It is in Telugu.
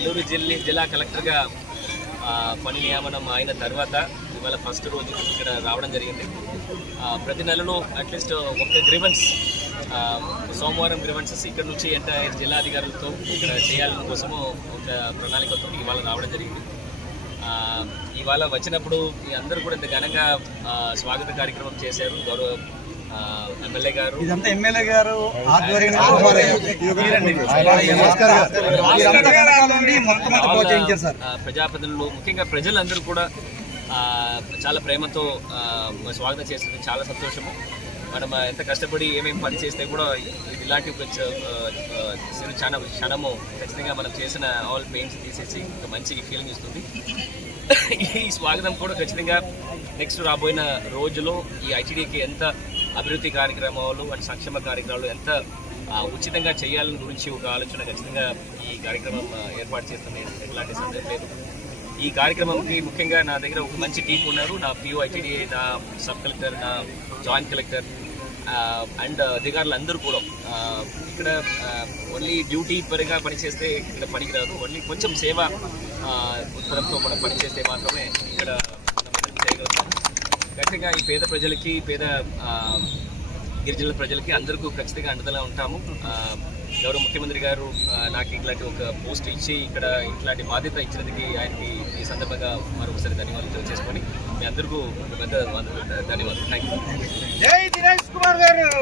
అల్లూరు జిల్లా కలెక్టర్గా పని నియామనం అయిన తర్వాత ఇవాళ ఫస్ట్ రోజు ఇక్కడ రావడం జరిగింది. ప్రతి నెలలో అట్లీస్ట్ ఒక్క గ్రీవెన్స్ సోమవారం గ్రీవెన్సెస్ ఇక్కడ నుంచి ఎంటైర్ జిల్లాధికారులతో ఇక్కడ చేయాలని కోసము ఒక ప్రణాళికతో ఇవాళ రావడం జరిగింది. ఇవాళ వచ్చినప్పుడు అందరూ కూడా ఇంత ఘనంగా స్వాగత కార్యక్రమం చేశారు. గౌరవ ఎమ్మెల్యే గారు ప్రజాప్రతినిధులు ముఖ్యంగా ప్రజలందరూ కూడా చాలా ప్రేమతో స్వాగతం చేస్తుంది. చాలా సంతోషము. మనం ఎంత కష్టపడి ఏమేమి పని చేస్తే కూడా ఇలాంటి చాలా క్షణము ఖచ్చితంగా మనం చేసిన ఆల్ పెయిన్స్ తీసేసి ఒక మంచి ఫీలింగ్ ఇస్తుంది. ఈ స్వాగతం కూడా ఖచ్చితంగా నెక్స్ట్ రాబోయిన రోజులో ఈ ఐటీడీకి ఎంత అభివృద్ధి కార్యక్రమాలు అండ్ సంక్షేమ కార్యక్రమాలు ఎంత ఉచితంగా చేయాలని గురించి ఒక ఆలోచన ఖచ్చితంగా ఈ కార్యక్రమం ఏర్పాటు చేస్తుంది. ఎట్లాంటి సందేహం లేదు. ఈ కార్యక్రమంకి ముఖ్యంగా నా దగ్గర ఒక మంచి టీం ఉన్నారు. నా పిఓ ఐటీడీఏ, నా సబ్ కలెక్టర్, నా జాయింట్ కలెక్టర్ అండ్ అధికారులు అందరూ కూడా ఇక్కడ ఓన్లీ డ్యూటీ పరంగా పనిచేస్తే ఇక్కడ పనికిరాదు. ఓన్లీ కొంచెం సేవ ఉత్పత్తితో మనం పనిచేస్తే మాత్రమే ఇక్కడ మనం చేయగలుగుతాం. ఖచ్చితంగా ఈ పేద ప్రజలకి, పేద గిరిజనుల ప్రజలకి అందరికీ ఖచ్చితంగా అండదలా ఉంటాము. గౌరవ ముఖ్యమంత్రి గారు నాకు ఇట్లాంటి ఒక పోస్ట్ ఇచ్చి ఇక్కడ ఇట్లాంటి బాధ్యత ఇచ్చినందుకు ఆయనకి ఈ సందర్భంగా మరొకసారి ధన్యవాదాలు తెలియజేసుకొని మీ అందరికీ పెద్ద ధన్యవాదాలు. Thank you.